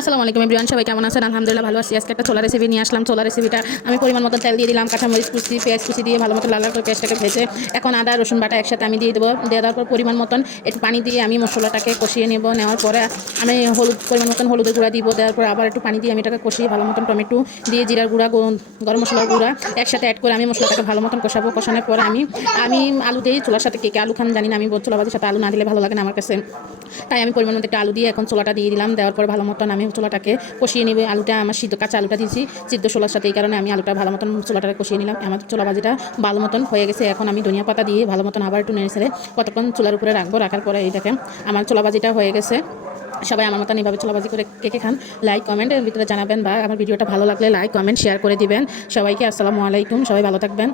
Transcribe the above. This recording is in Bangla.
আসসালামু আলাইকুম এভরিওয়ান, সবাই কেমন আছেন? আলহামদুলিল্লাহ ভালো আছি। আজকে একটা ছোলা রেসিপি নিয়ে আসলাম। ছোলা রেসিপিটা আমি পরিমাণ মতো তেল দিয়ে দিলাম, কাঁচামরিচ কুচি, পেঁয়াজ কুচি দিয়ে ভালো মতো লাল লাল করে পেঁয়াজটাকে ভেজে এখন আদা রসুন বাটা একসাথে আমি দিয়ে দেবো। দেওয়ার পর পরিমাণ মতন একটু পানি দিয়ে আমি মশলাটাকে কষিয়ে নেব। নেওয়ার পরে আমি পরিমাণ মতন হলুদের গুঁড়া দিব। দেওয়ার পর আবার একটু পানি দিয়ে আমি এটাকে কষিয়ে ভালো মতন টমেটো দিয়ে জিরার গুঁড়া গরম মশলার গুঁড়া একসাথে অ্যাড করে আমি মশলাটাকে ভালো মতন কষাবো। কষানোর পরে আমি আমি আলু দিই চুলার সাথে, কে আলু খান জানি না, আমি ছোলা ভাজির সাথে আলু না দিলে ভালো লাগে না আমার কাছে, তাই আমি পরিমাণ মতো একটা আলু দিয়ে এখন ছোলাটা দিয়ে দিলাম। দেওয়ার পর ভালো মতন আমি ছোলাটাকে কষিয়ে নেবে। আলুটা আমার কাঁচা আলুটা দিয়েছি সিদ্ধ ছোলার সাথে, এই কারণে আমি আলুটা ভালো মতন ছোলাটাকে কষিয়ে নিলাম। আমার ছোলা ভাজিটা ভালো মতন হয়ে গেছে। এখন আমি ধনিয়া পাতা দিয়ে ভালো মতন আবার একটু নেড়ে ছেড়ে কতক্ষণ চুলার উপরে রাখবো। রাখার পরে এই দেখেন আমার ছোলা ভাজিটা হয়ে গেছে। সবাই আমার মতন এইভাবে ছোলা ভাজি করে কে খান লাইক কমেন্টের ভিতরে জানাবেন, বা আমার ভিডিওটা ভালো লাগলে লাইক কমেন্ট শেয়ার করে দিবেন। সবাইকে আসসালামু আলাইকুম, সবাই ভালো থাকবেন।